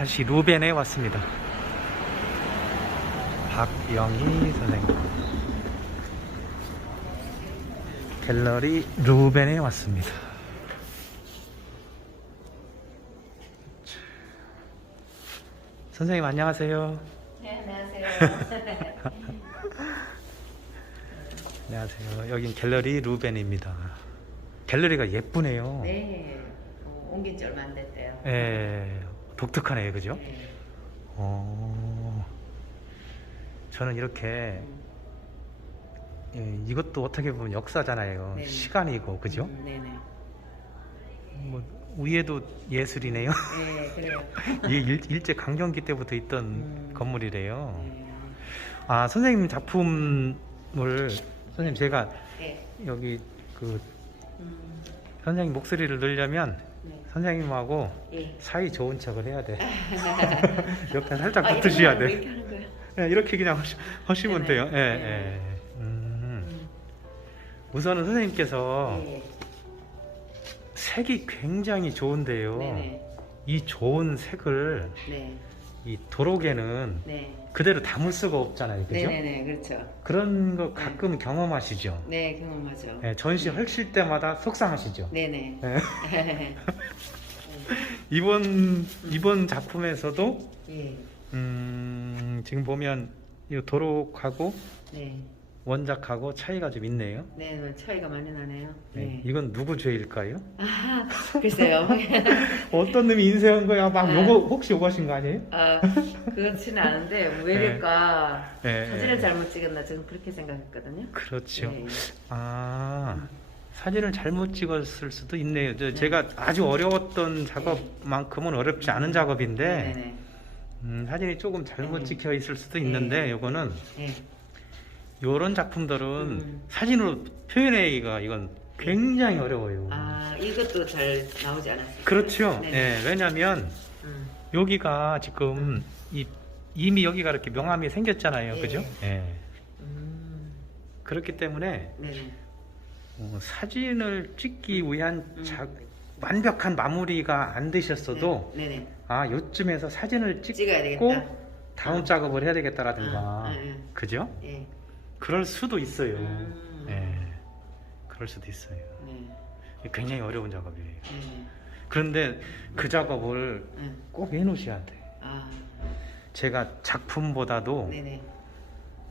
다시 루벤에 왔습니다. 박영희 선생님. 갤러리 루벤에 왔습니다. 선생님 안녕하세요. 네, 안녕하세요. 안녕하세요. 여긴 갤러리 루벤입니다. 갤러리가 예쁘네요. 네, 어, 옮긴 지 얼마 안 됐대요. 예, 독특하네요, 그죠? 네. 어, 저는 이렇게 예, 이것도 어떻게 보면 역사잖아요. 네. 시간이고, 그죠? 음, 네네. 뭐 위에도 예술이네요. 네, 그래요. 이게 일, 일제 강점기 때부터 있던 음. 건물이래요. 네. 아 선생님 작품을 선생님 제가 네. 여기 그 음, 선생님 목소리를 넣으려면 네. 선생님하고 예. 사이 좋은 척을 해야 돼. 옆에 살짝 아, 붙으셔야 이렇게 돼. 이렇게 하는 거예요? 예, 이렇게 그냥 하시, 하시면 네네. 돼요. 예, 네. 예. 음. 음, 우선은 선생님께서 네. 색이 굉장히 좋은데요. 네네. 이 좋은 색을 네. 이 도록에는 네. 그대로 담을 수가 없잖아요. 그죠? 네네네. 그렇죠. 그런 거 가끔 경험하시죠? 네, 경험하죠. 예, 전시 헐실 때마다 속상하시죠? 네네. 예. 이번 이번 작품에서도 예. 음, 지금 보면 이 도록하고 네. 원작하고 차이가 좀 있네요. 네, 뭐 차이가 많이 나네요. 네, 네. 이건 누구 죄일까요? 아, 글쎄요. 어떤 놈이 인쇄한 거야? 막 아. 요거 혹시 요거신 거 아니에요? 아, 그렇지는 않은데 왜일까? 네, 사진을 네. 잘못 찍었나 저는 그렇게 생각했거든요. 그렇죠. 네. 아 사진을 잘못 찍었을 수도 있네요. 저, 제가 아주 어려웠던 작업만큼은 어렵지 않은 작업인데 네 네. 음, 사진이 조금 잘못 네. 찍혀 있을 수도 있는데 네. 요거는 네. 요런 작품들은 음. 사진으로 표현하기가 이건 굉장히 어려워요. 아, 이것도 잘 나오지 않았어요. 그렇죠. 네. 예, 왜냐하면 음. 여기가 지금 이, 이미 여기가 이렇게 명암이 생겼잖아요. 네. 그죠? 예. 음. 그렇기 때문에. 어, 사진을 찍기 위한 음. 자- 완벽한 마무리가 안 되셨어도 네. 네네. 아 요쯤에서 사진을 찍고. 다음 작업을 해야 되겠다라든가 아, 예, 예. 그죠? 예. 그럴 수도 있어요. 음. 예, 그럴 수도 있어요. 네. 굉장히 어려운 작업이에요. 네네. 그런데 그 작업을 네. 꼭 해놓으셔야 돼. 아, 제가 작품보다도 네네.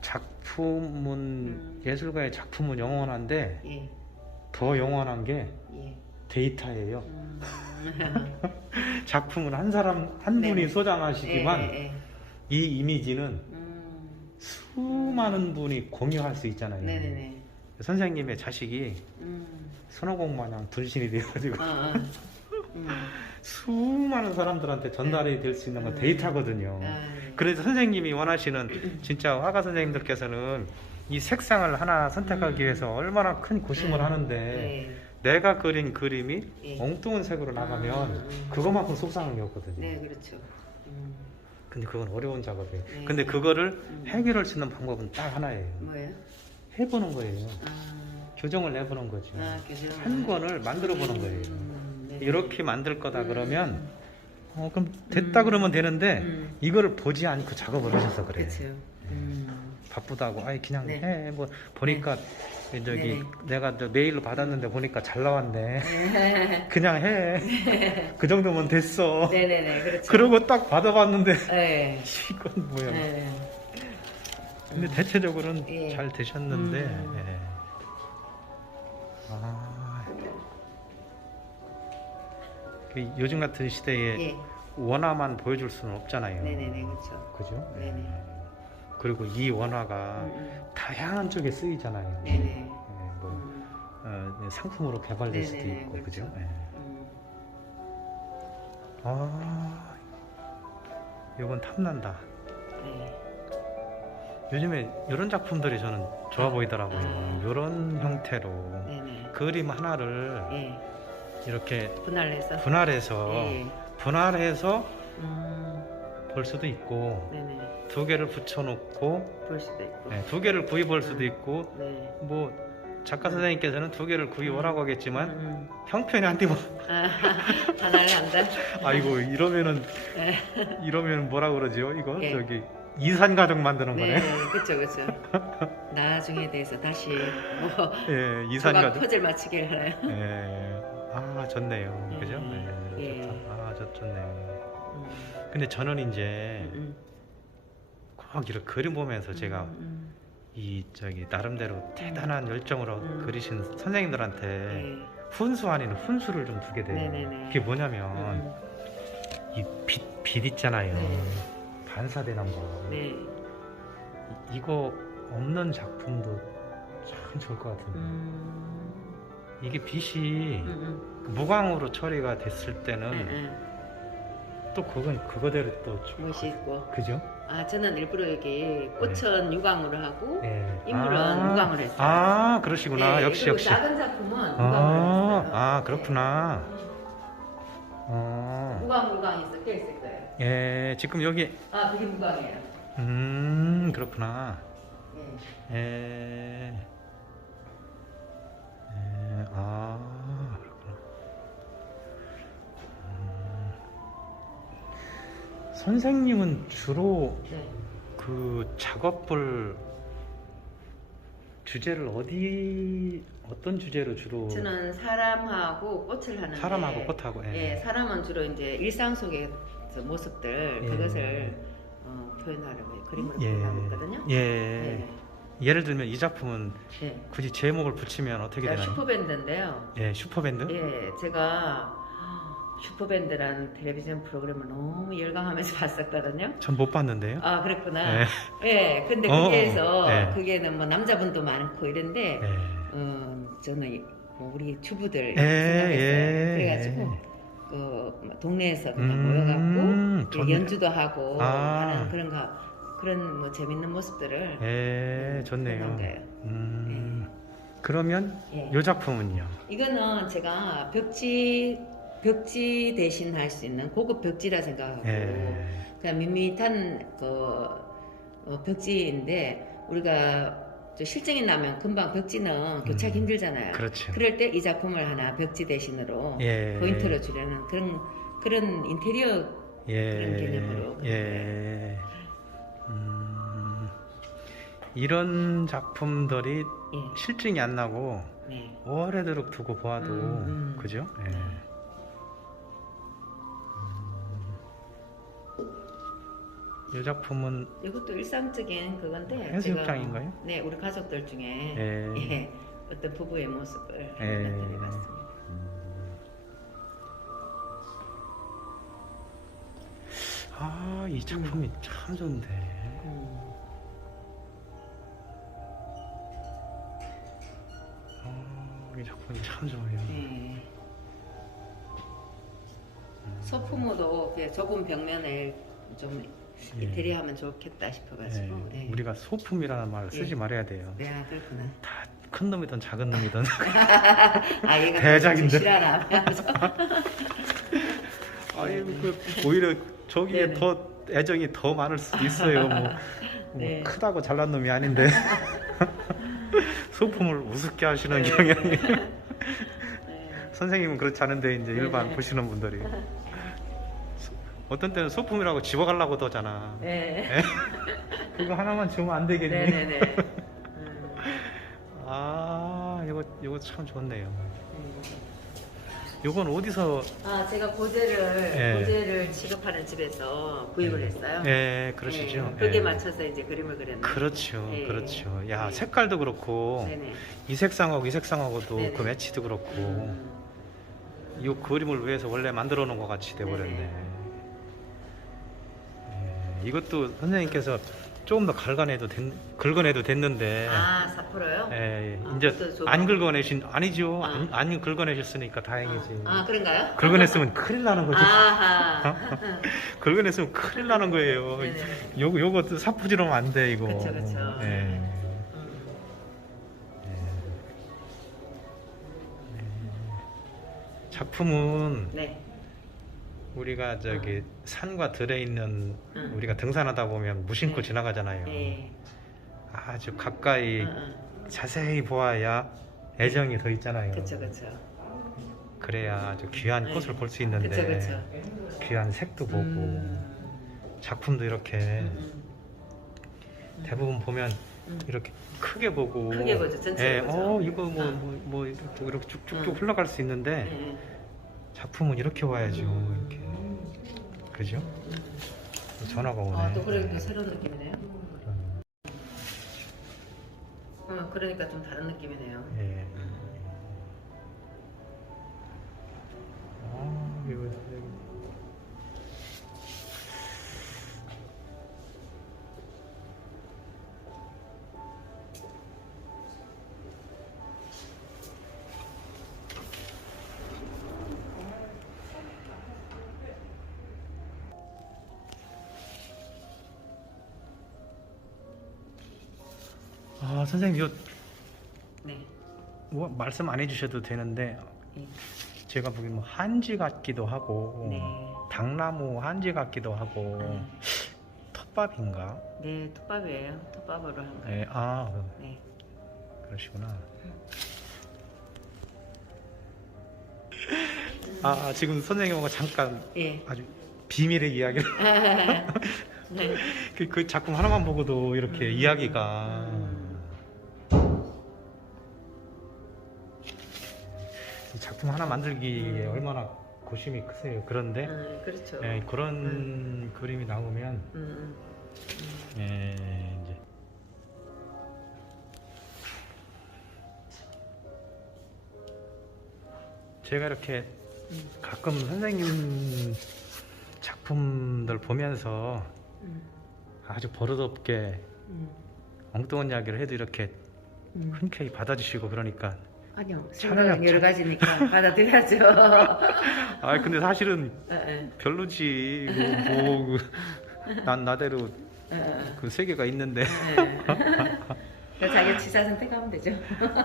작품은 음. 예술가의 작품은 영원한데 예. 더 영원한 게 예. 데이터예요. 음. 작품은 한 사람 한 분이 네네. 소장하시지만 예, 예, 예. 이 이미지는 음. 수많은 분이 공유할 수 있잖아요. 네네네. 선생님의 자식이 음. 손오공 마냥 분신이 되어가지고 어, 어. 음. 수많은 사람들한테 전달이 될 수 있는 건 음. 데이터거든요. 아, 그래서 선생님이 원하시는 진짜 화가 선생님들께서는 이 색상을 하나 선택하기 음. 위해서 얼마나 큰 고심을 네. 하는데 네. 내가 그린 그림이 예. 엉뚱한 색으로 나가면 음. 그것만큼 속상한 게 없거든요. 네, 그렇죠. 음. 근데 그건 어려운 작업이에요. 네. 근데 그거를 음. 해결할 수 있는 방법은 딱 하나예요. 뭐예요? 해보는 거예요. 아, 교정을 내보는 거죠. 아 교정. 한 권을 만들어 보는 거예요. 음, 네. 이렇게 만들 거다 음. 그러면 어 그럼 됐다 음. 그러면 되는데 음. 이거를 보지 않고 작업을 하셔서 그래요. 그렇죠. 음. 바쁘다고 아이 그냥 네. 해 뭐 보니까 저기 네네. 내가 저 메일로 받았는데 보니까 잘 나왔네. 네. 그냥 해. 그 정도면 됐어. 네네네, 그렇죠. 그러고 딱 받아봤는데 네. 이건 뭐야? 네. 근데 대체적으로는 예. 잘 되셨는데. 음. 예. 아. 그 요즘 같은 시대에 예. 원화만 보여줄 수는 없잖아요. 네네네, 그렇죠. 그죠? 예. 네네. 그리고 이 원화가 음, 음. 다양한 쪽에 쓰이잖아요. 네네. 예, 뭐 음, 어, 상품으로 개발될 수도 네네네, 있고, 그렇죠. 그죠? 예. 음. 아, 이건 탐난다. 네. 요즘에 이런 작품들이 저는 좋아 보이더라고요. 아. 이런 형태로 네네. 그림 하나를 예. 이렇게 분할해서. 분할해서 예. 분할해서 음. 볼 수도 있고 네네. 두 개를 붙여놓고 볼 수도 있고. 네, 두 개를 구입할 수도 음. 있고 네. 뭐 작가 선생님께서는 두 개를 구입하라고 하겠지만 음. 형편이 안 되고 아, 하나를 한다. 아이고 이러면은 네. 이러면 뭐라 그러지요 이거 예. 저기 이산 가족 만드는 네, 거네 그렇죠, 그렇죠. 나중에 대해서 다시 뭐 예 이산 조각 가족 퍼즐 맞추기를 하나요? 예. 아 좋네요 그죠 음, 예, 예. 좋다 아저 좋네요 음, 근데 저는 이제 음, 꼭 이렇게 그림 보면서 제가 음, 이 저기 나름대로 대단한 열정으로 음. 그리신 선생님들한테 네. 훈수 아닌 훈수를 좀 두게 돼요. 네네네. 그게 뭐냐면 음, 이 빛 빛 있잖아요. 네. 반사되는 거. 네. 이- 이거 없는 작품도 참 좋을 것 같은데. 음, 이게 빛이 음, 음. 무광으로 처리가 됐을 때는 네, 네. 또 그건 그거대로 또 좀- 멋있고. 그죠? 아 저는 일부러 여기 꽃은 유광으로 하고 예. 인물은 무광으로 했어요. 아 그러시구나. 예, 역시 그리고 역시. 작은 작품은 무광으로 아, 했어요. 아 그렇구나. 네. 어. 무광 무광이 섞여 있을 거예요. 예, 지금 여기 아 그게 무광이에요. 음 그렇구나. 예. 예. 예, 선생님은 주로 네. 그 작업을 주제를 어디 어떤 주제로 주로 저는 사람하고 꽃을 하는데 사람하고 꽃하고 예, 예. 사람은 주로 이제 일상 속의 저 모습들 예. 그것을 어, 표현하려고 그림으로 예. 표현하고 있거든요. 예. 네. 예를 들면 이 작품은 예. 굳이 제목을 붙이면 어떻게 제가 되나요? 슈퍼밴드인데요. 예, 슈퍼밴드? 예, 제가 슈퍼밴드라는 텔레비전 프로그램을 너무 열광하면서 봤었거든요. 전 못 봤는데요. 아, 그랬구나. 예. 예, 근데 어, 거기에서 예. 그게는 뭐 남자분도 많고 이런데 예. 어, 저는 뭐 우리 주부들 예, 생각했어요. 예. 그래가지고 그 동네에서 그냥 음, 모여갖고 좋네. 연주도 하고 아. 하는 그런 거 그런 뭐 재밌는 모습들을 예, 음, 좋네요. 그런 거예요. 음. 그러면 예. 이 작품은요? 이거는 제가 벽지 벽지 대신 할 수 있는 고급 벽지라 생각하고 예. 그냥 밋밋한 그 어, 벽지인데 우리가 저 실증이 나면 금방 벽지는 교착 음, 힘들잖아요. 그렇죠. 럴때 이 작품을 하나 벽지 대신으로 예. 포인트를 주려는 그런 그런 인테리어 예. 그런 개념으로 예. 음. 이런 작품들이 예. 실증이 안 나고 네. 오래도록 두고 보아도 음, 음. 그죠? 예. 이 작품은 이것도 일상적인 그건데 해수욕장인가요? 제가, 네, 우리 가족들 중에 예. 예, 어떤 부부의 모습을 예. 나타내봤습니다. 아, 이 작품이 참 좋은데. 음. 아, 이 작품이 참 좋아요. 예. 소품으로 그 좁은 벽면을 좀 예. 인테리어하면 좋겠다 싶어가지고. 예, 네. 우리가 소품이라는 말을 쓰지 예. 말아야 돼요. 네, 아, 그렇구나. 다 큰 놈이든 작은 놈이든 아, 얘가 대작인데. 싫어하나. 아이고 그 오히려 저기에 네네. 더 애정이 더 많을 수도 있어요. 뭐, 뭐 네. 크다고 잘난 놈이 아닌데 소품을 우습게 하시는 네. 경향이. 네. 선생님은 그렇지 않은데 이제 일반. 보시는 분들이 소- 어떤 때는 소품이라고 집어가려고도 하잖아. 네. 그거 하나만 주면 안 되겠니? 네네네. 음, 아 이거 이거 참 좋네요. 음. 이건 어디서 아, 제가 고제를 예. 고제를 취급하는 집에서 구입을 했어요. 예 그러시죠. 예, 거기에 예. 맞춰서 이제 그림을 그렸는데. 그렇죠, 예. 그렇죠. 야 예. 색깔도 그렇고 네네. 이 색상하고 이 색상하고도 네네. 그 매치도 그렇고 음, 이 그림을 위해서 원래 만들어 놓은 것 같이 돼버렸네. 네네. 예, 이것도 선생님께서 조금 더 긁어내도 됐, 긁어내도 됐는데 아, 사포로요? 예, 아, 이제 그것도 안 긁어내신 아니죠. 아. 안, 안 긁어내셨으니까 다행이지. 아, 그런가요? 긁어냈으면 큰일 나는 거지. 아하. 긁어냈으면 큰일 나는 거예요. 네네. 요거 요것도 사푸지르면 안 돼 이거. 그쵸, 그쵸. 예. 음. 작품은 네. 우리가 저기 산과 들에 있는 응. 우리가 등산하다 보면 무심코 네. 지나가잖아요. 네. 아주 가까이 응, 응. 자세히 보아야 애정이 더 있잖아요. 그쵸 그쵸. 그래야 아주 귀한 네. 꽃을 볼 수 있는데 그쵸 그쵸. 귀한 색도 보고 음. 작품도 이렇게 음. 대부분 보면 음. 이렇게 크게 보고 크게 보죠, 전체를 예, 보죠. 어 이거 뭐 어. 뭐뭐 이렇게, 이렇게 쭉쭉쭉 음. 흘러갈 수 있는데 예. 작품은 이렇게 와야죠 이렇게 그죠? 전화가 오네. 아, 또 그래 또 새로운 느낌이네요. 그럼, 어, 그러니까 좀 다른 느낌이네요. 예. 아, 이거 아 선생님 이거 네. 뭐 말씀 안 해주셔도 되는데 예. 제가 보기엔 뭐 한지 같기도 하고 네. 당나무 한지 같기도 하고 네. 텃밥인가? 네, 톱밥이에요. 톱밥으로 한 거. 네, 아 네. 그러시구나. 아 지금 선생님하고 잠깐 예. 아주 비밀의 이야기를 네. 그, 그 작품 하나만 보고도 이렇게 음. 이야기가 음. 이 작품 하나 만들기에 음. 얼마나 고심이 크세요. 그런데 음, 그렇죠. 예, 그런 그림이 나오면 음, 음. 예, 이제 제가 이렇게 음. 가끔 선생님 작품들 보면서 음. 아주 버릇없게 음. 엉뚱한 이야기를 해도 이렇게 음. 흔쾌히 받아주시고 그러니까 아니요. 차라리 여러 가지니까 받아들여야죠. 아 근데 사실은 예, 예. 별로지 뭐난 나대로 예, 예. 그 세계가 있는데 네. 자기 취사 선택하면 되죠.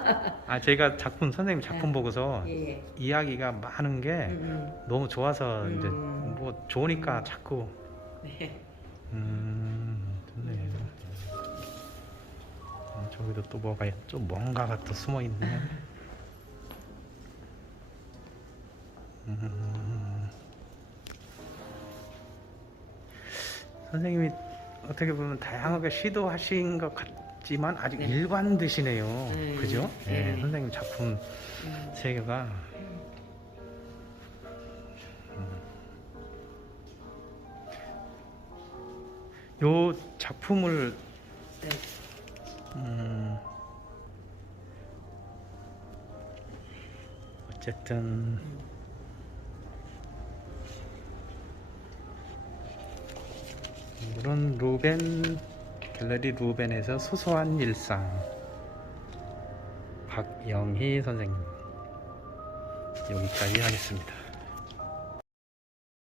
아 제가 작품 선생님 작품 네. 보고서 예, 예. 이야기가 많은 게 음, 너무 좋아서 음. 이제 뭐 좋으니까 자꾸 음. 네. 음 좋네 어, 저기도 또 뭐가 좀 뭔가가 또 숨어 있네 선생님이 어떻게 보면 다양하게 시도하신 것 같지만 아직 네. 일관되시네요 네. 그죠? 네. 예, 선생님 작품 음. 세계가 요 작품을 네. 음, 어쨌든 이런 루벤 갤러리 루벤에서 소소한 일상 박영희 선생님 여기까지 하겠습니다.